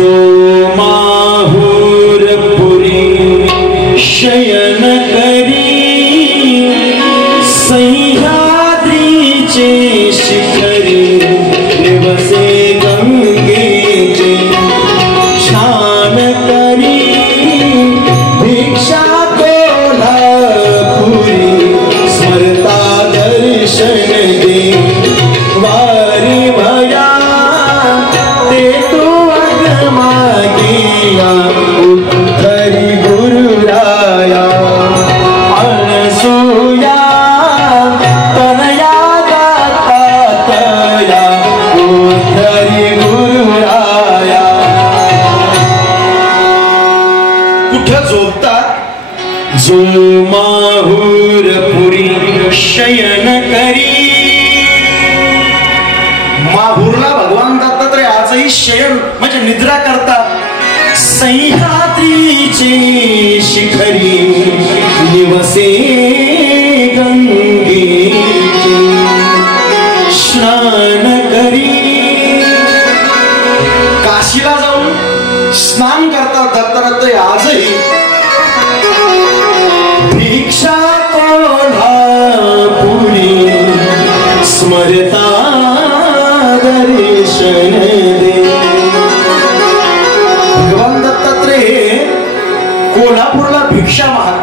जो माहुरपुरी शयन करी सह्याद्रीचे शिखरी निवसे गंगेचे स्नान करी भिक्षा कोल्हापुरी स्मरता दर्शन दे वारी भया ते तू अगमागिया उद्धरी गुरुराया अनसूया तनया दातातया उद्धरी गुरुराया। कुठं झोपतात? जो माहुरपुरी शयन करी। माहुरला भगवान दत्तात्रय आजही शयन म्हणजे निद्रा करतात। सह्याद्रीचे शिखरी निवसे गंगेचे स्नान करी। काशीला जाऊन स्नान करतात दत्तात्रय आजही। भिक्षा कोल्हापुरी स्मरता दर्शन दे। भगवान दत्तात्रय कोल्हापूरला भिक्षा मागतात।